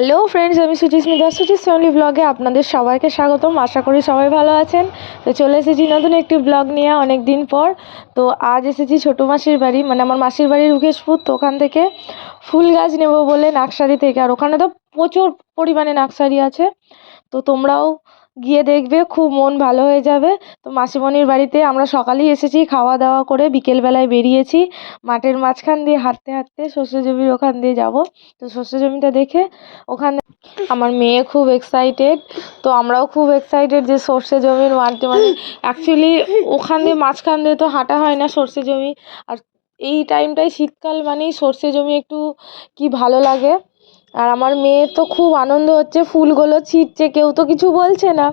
Hello friends, আমি Suchismita Suchi's family ব্লগে আপনাদের সবাইকে স্বাগতম। আশা করি সবাই ভালো আছেন। তো চলে এসেছি নতুন একটি ব্লগ নিয়ে অনেক দিন পর। তো আজ এসেছি ছোটো মাসির বাড়ি, মানে আমার মাসির বাড়ি রুকেশপুর। তো ওখান থেকে ফুল গাছ নেব বলে নার্সারি থেকে, আর ওখানে তো প্রচুর পরিমাণে নার্সারি আছে। তো তোমরাও গিয়ে দেখবে, খুব মন ভালো হয়ে যাবে। তো মাসিমণির বাড়িতে আমরা সকালেই এসেছি, খাওয়া দাওয়া করে বিকেলবেলায় বেরিয়েছি মাঠের মাঝখান দিয়ে হাঁটতে হাঁটতে শস্য জমির ওখান দিয়ে যাব। তো শস্য জমিটা দেখে ওখানে আমার মেয়ে খুব এক্সাইটেড, তো আমরাও খুব এক্সাইটেড যে সর্ষে জমির মাঠে, মানে অ্যাকচুয়ালি ওখান দিয়ে মাঝখান দিয়ে তো হাঁটা হয় না সর্ষে জমি। আর এই টাইমটাই শীতকাল, মানেই সর্ষে জমি একটু কি ভালো লাগে। আর আমার মেয়ের তো খুব আনন্দ হচ্ছে, ফুলগুলো ছিটছে, কেউ তো কিছু বলছে না।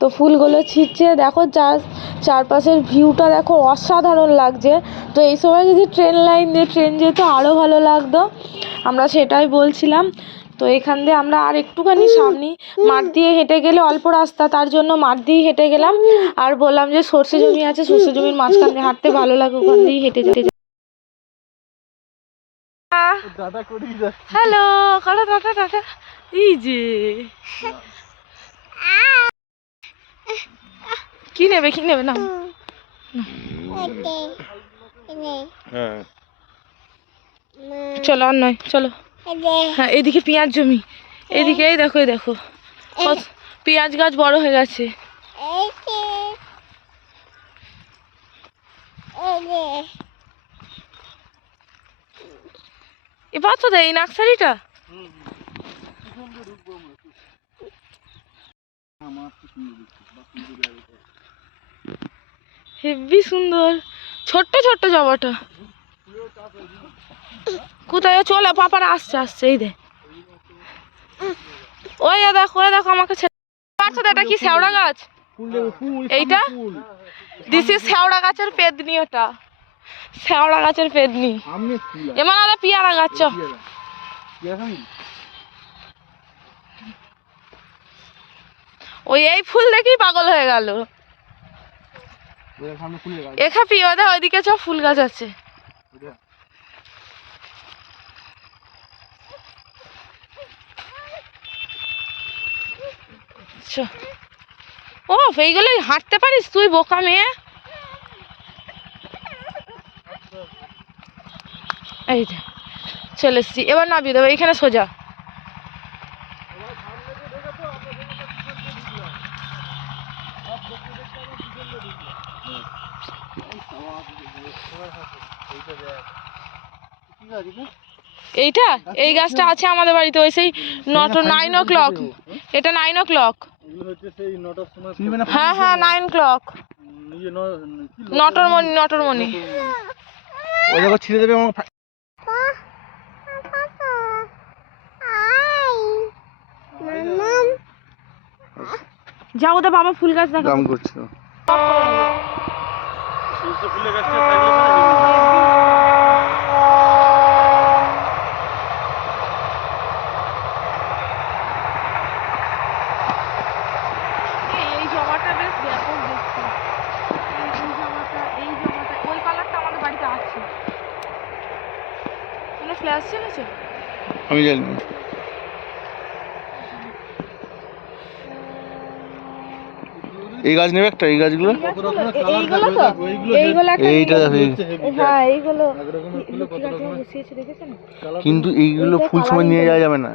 তো ফুলগুলো ছিটছে, দেখো চারপাশের ভিউটা দেখো, অসাধারণ লাগছে। তো এই সময় যদি ট্রেন লাইন দিয়ে ট্রেন যেত আরও ভালো লাগতো, আমরা সেটাই বলছিলাম। তো এখান দিয়ে আমরা আর একটুখানি সামনে মাঠ দিয়ে হেঁটে গেলে অল্প রাস্তা, তার জন্য মাঠ দিয়ে হেঁটে গেলাম। আর বললাম যে সর্ষে জমি আছে, সর্ষে জমির মাঝখান দিয়ে হাঁটতে ভালো লাগে, ওখান দিয়ে হেঁটে যেতে। হ্যালো, কালো টাটা টাটা। এই যে কি নেবে না, চলো আর নয়, চলো। হ্যাঁ, এদিকে পেঁয়াজ জমি, এদিকে এই দেখো, এই দেখো পেঁয়াজ গাছ বড় হয়ে গেছে। এ পাচ্ছ তো এই নার্সারিটা হেব্বি সুন্দর, ছোট্ট ছোট্ট জবাটা। কোথায় চলে পাপারা, আসছে এই দে, ওই দেখো আমাকে পাচ্ছ তো, এটা কি শেওড়া গাছ? এইটা দিস ইজ শেওড়া গাছের পেদনি, ওটা শেওড়া গাছের পেদনি। এমন আদা পিয়ারা গাছ, ওই এই ফুল দেখেই পাগল হয়ে গেল। এখানে ওইদিকে চ, ফুল গাছ আছে। ও এইগুলো হাঁটতে পারিস তুই, বোকা মেয়ে। এই চলে এসছি, এবার নামিয়ে দেবো এইখানে সোজা। এইটা এই গাছটা আছে আমাদের বাড়িতে, ওই সেই 9 o'clock, এটা 9 o'clock। হ্যাঁ 9 o'clock, নটরমণি। যাও, ওদের বাবা ফুল গাছ দেখা করছে। আমি জানি এই গাছ নেবে একটা, এই গাছগুলো কিন্তু এইগুলো ফুল সময় নিয়ে যাওয়া যাবে না,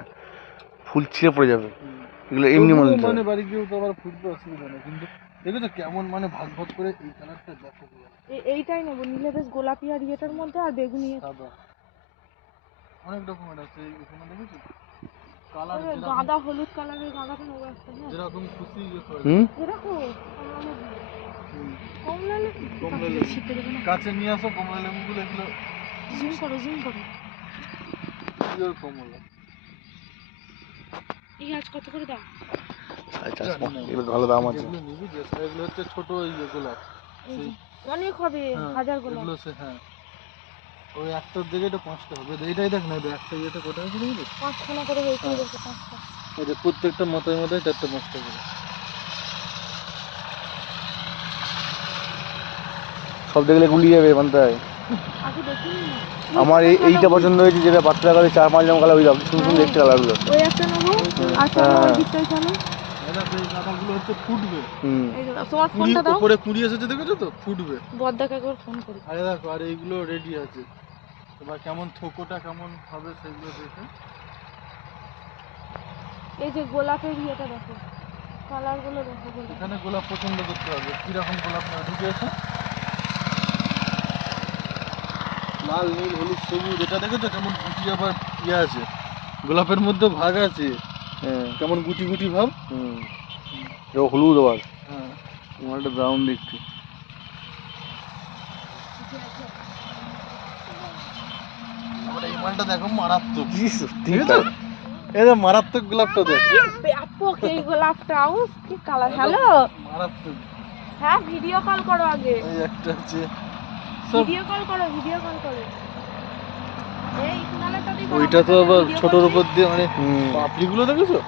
ফুল ছিঁড়ে পড়ে যাবে। এগুলো এমনি মনে হচ্ছে মানে বাড়ি গিয়েও তো আবার ফুটবে, অসুবিধা নেই। কিন্তু দেখেছো কেমন মানে ভাগ ভাগ করে এই কালারটা দেখো, এইটাই নেবো, নীলে বেশ গোলাপি আর ইয়েটার মধ্যে, আর বেগুনি সাদা অনেক রকমের আছে। এখানে দেখেছো কালার, গাঁদা হলুদ কালারের গাঁদাটা নেবো একটা, যেরকম খুশি এরকম কমলা লেবু, কাছে নিয়ে আসো কমলা লেবুগুলো, এগুলো জুম করো পিওর কমলা। এই গাছ কত করে দাম? এগুলো ভালো দাম আছে। এগুলো হচ্ছে ছোট গোলাপ, অনেক হবে, হাজার গোলাপ। হ্যাঁ, ওই একটার দিকে এটা 5টা হবে। এইটাই দেখ না, একটা ইয়েতে কত হয়েছে দেখি, 5খানা করে হয়েছে, 5টা। এই যে প্রত্যেকটা মাথায় 4টা-5টা করে। সব দেখলে গুলিয়ে যাবে মানতে হয়। আগে দেখিনি না। আমার এইটা পছন্দ হয়েছে, যেটা বাচ্চা কালে 4-5 রকম কালার, ওই সুন্দর দেখতে কালারগুলো। ওই একটা নেবো। আর চলো ওই দিকটায় চলো। এই গাঁদাগুলো হচ্ছে ফুটবে। এই যে তোমার ফোনটা দাও। উপরে কুড়ি এসেছে দেখেছো তো, ফুটবে। বড়দাকে একবার ফোন করি। আরে দেখো, আর এইগুলো রেডি আছে। এবার কেমন থোকোটা কেমন হবে সেগুলো দেখে। এই যে গোলাপের ইয়েটা দেখো, কালারগুলো দেখো। এখানে গোলাপ পছন্দ করতে হবে, কিরকম গোলাপ ঢুকেছে। লাল, নীল, হলুদ, সবুজ, এটা দেখেছো কেমন গুটি, আবার ইয়ে আছে গোলাপের মধ্যে ভাগ আছে। হ্যাঁ, কেমন গুটি গুটি ভাব। হলুদ আবার। হ্যাঁ, একটা ব্রাউন দেখতে। এই মালটা দেখো, মারাত্মক। ঠিক আছে, এই যে মারাত্মক গোলাপটা দেখো, ব্যাপক এই গোলাপটা। কি কালার! হ্যালো, মারাত্মক। হ্যাঁ, ভিডিও কল করো আগে। এই একটা আছে, ভিডিও কল করো, ভিডিও কল করো। এই কুনালেটা দেখো, ওইটা তো আবার ছোটর উপর দিয়ে, মানে পাপড়িগুলো দেখেছো?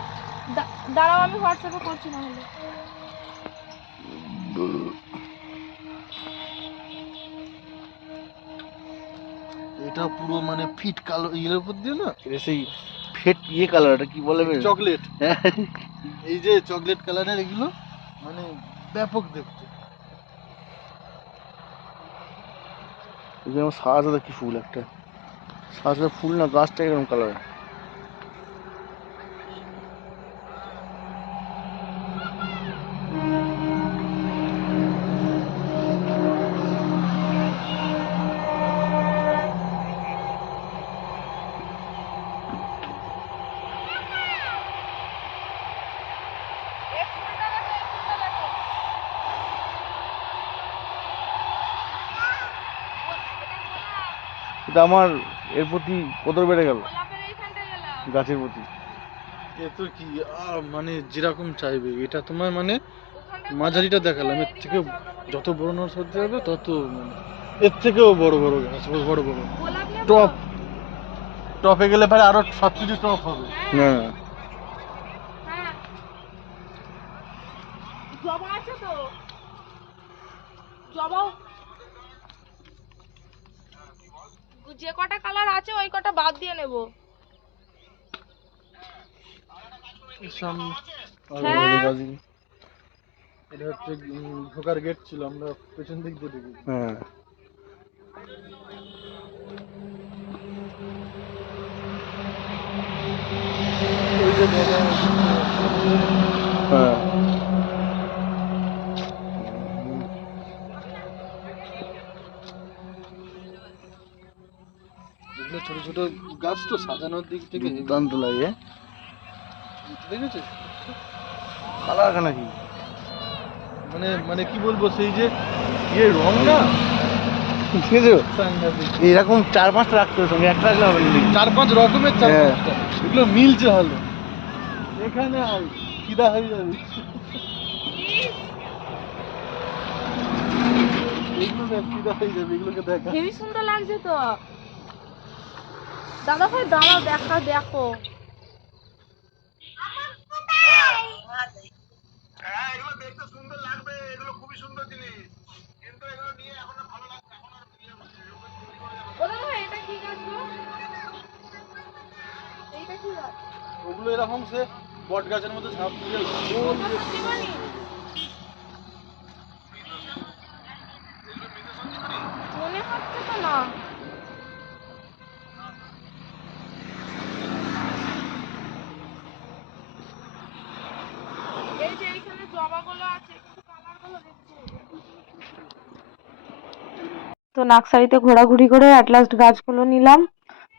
দাঁড়াও, আমি হোয়াটসঅ্যাপে করছি না হলে। এটা পুরো মানে ফিট কালো ইয়ের উপর দিয়ে না, এটা সেই ফেট ইয়ে কালার, এটা কি বলে, চকলেট। এই যে চকলেট কালারের এগুলো মানে ব্যাপক দেখতে। সাদা কি ফুল, একটা সাদা ফুল না, গাছটা এরকম কালার। এটা আমার এর প্রতি কত বেড়ে গেল, গাছের প্রতি। এ তো কি মানে যেরকম চাইবে, এটা তোমার মানে মাঝারিটা দেখালাম, এর থেকে যত বড় নর্স হতে হবে তত মানে এর থেকেও বড় বড় গাছ, বড় বড় টপ। টপে গেলে পরে আরো সবকিছু টপ হবে। হ্যাঁ, জবা আছে তো, জবা যে কটা কালার আছে ওই কটা বাদ দিয়ে নেব। এটা হচ্ছে ঢোকার গেট ছিল, আমরা পেছন দিক দিয়ে ঢুকি। হ্যাঁ, ছোট ছোট গাছ তো, সাজানোর দিক থেকে দুর্দান্ত লাগে। দেখেছো কালার নাকি, মানে মানে কি বলবো, সেই যে ইয়ে রং না, বুঝেছো? এরকম 4-5টা রাখতে হবে সঙ্গে, একটা রাখলে হবে না, 4-5 রকমের 4-5টা, এগুলো মিলছে ভালো। এখানে ফিদা হয়ে যাবে। এগুলো দেখ, ফিদা হয়ে যাবে, এগুলোকে দেখা হেবি সুন্দর লাগছে তো। দাদা ভাই দাঁড়াও, দেখো। এগুলো দেখতে সুন্দর লাগবে, এগুলো খুবই সুন্দর জিনিস, কিন্তু এগুলো নিয়ে এখন ভালো লাগছে। এটা কি গাছ গো? এইটা কি গাছ? ওগুলো এরকম সে বট গাছের মধ্যে ঝাঁপ দিয়ে মনে হচ্ছে তো না। এই যে এইখানে জবাগুলো আছে, কিন্তু কালারগুলো দেখতে হবে। তো নার্সারিতে ঘোরাঘুরি করে অ্যাট লাস্ট গাছগুলো নিলাম।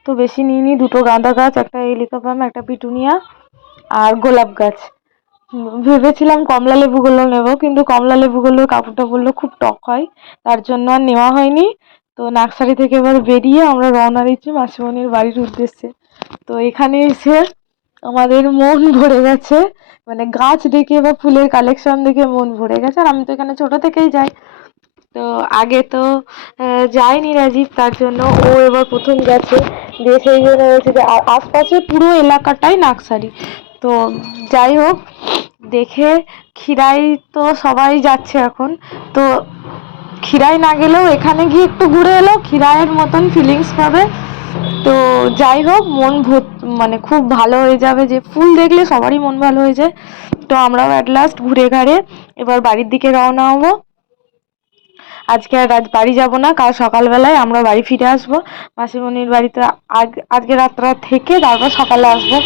তো বেশি নিইনি, 2টো গাঁদা গাছ, একটা এলিকোপাম, একটা পিটুনিয়া আর গোলাপ গাছ। ভেবেছিলাম কমলা লেবুগুলো নেব, কিন্তু কমলা লেবুগুলোর কাপড়টা বললো খুব টক হয়, তার জন্য আর নেওয়া হয়নি। তো নার্সারি থেকে এবার বেরিয়ে আমরা রওনা দিচ্ছি মাসিমণির বাড়ির উদ্দেশ্যে। তো এখানে এসে আমাদের মন ভরে গেছে, মানে গাছ দেখে বা ফুলের কালেকশন দেখে মন ভরে গেছে। আর আমি তো এখানে ছোট থেকেই যাই, তো আগে তো যায়নি রাজীব, তার জন্য ও এবার প্রথম গেছে। দিয়ে সেই জন্য হয়েছে যে আশপাশে পুরো এলাকাটাই নার্সারি। তো যাই হোক, দেখে খিরাই তো সবাই যাচ্ছে এখন। তো ক্ষীরাই না গেলেও এখানে গিয়ে একটু ঘুরে এলেও ক্ষীরাইয়ের মতন ফিলিংস পাবে। তো যাই হোক, মানে খুব ভালো হয়ে যাবে, যে ফুল দেখলে সবারই মন ভালো হয়ে যায়। তো আমরাও অ্যাট লাস্ট ঘুরে ঘাড়ে এবার বাড়ির দিকে রওনা হবো। আজকে আর বাড়ি যাব না, কাল সকালবেলায় আমরা বাড়ি ফিরে আসবো মাসিমণির বাড়িতে। আজকে রাতটা থেকে তারপর সকালে আসবো।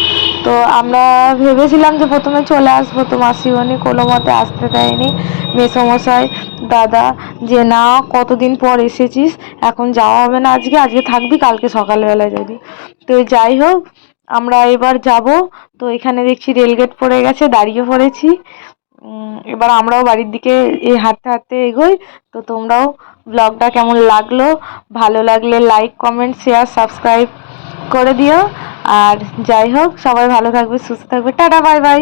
তো আমরা ভেবেছিলাম যে প্রথমে চলে আসবো, তো মাসিমণি কোনো মতে আসতে দেয়নি। মেসোমশাই, দাদা যে না কতদিন পর এসেছিস, এখন যাওয়া হবে না, আজকে থাকবি, কালকে সকালবেলা যাবি। তো যাই হোক, আমরা এবার যাব। তো এখানে দেখছি রেলগেট পড়ে গেছে, দাঁড়িয়ে পড়েছি। এবার আমরাও বাড়ির দিকে হাঁটতে হাঁটতে এগোই। তো তোমরাও ব্লগটা কেমন লাগলো, ভালো লাগলে লাইক, কমেন্ট, শেয়ার, সাবস্ক্রাইব করে দিও। আর যাই হোক, সবাই ভালো থাকবে, সুস্থ থাকবে, টাটা, বাই বাই।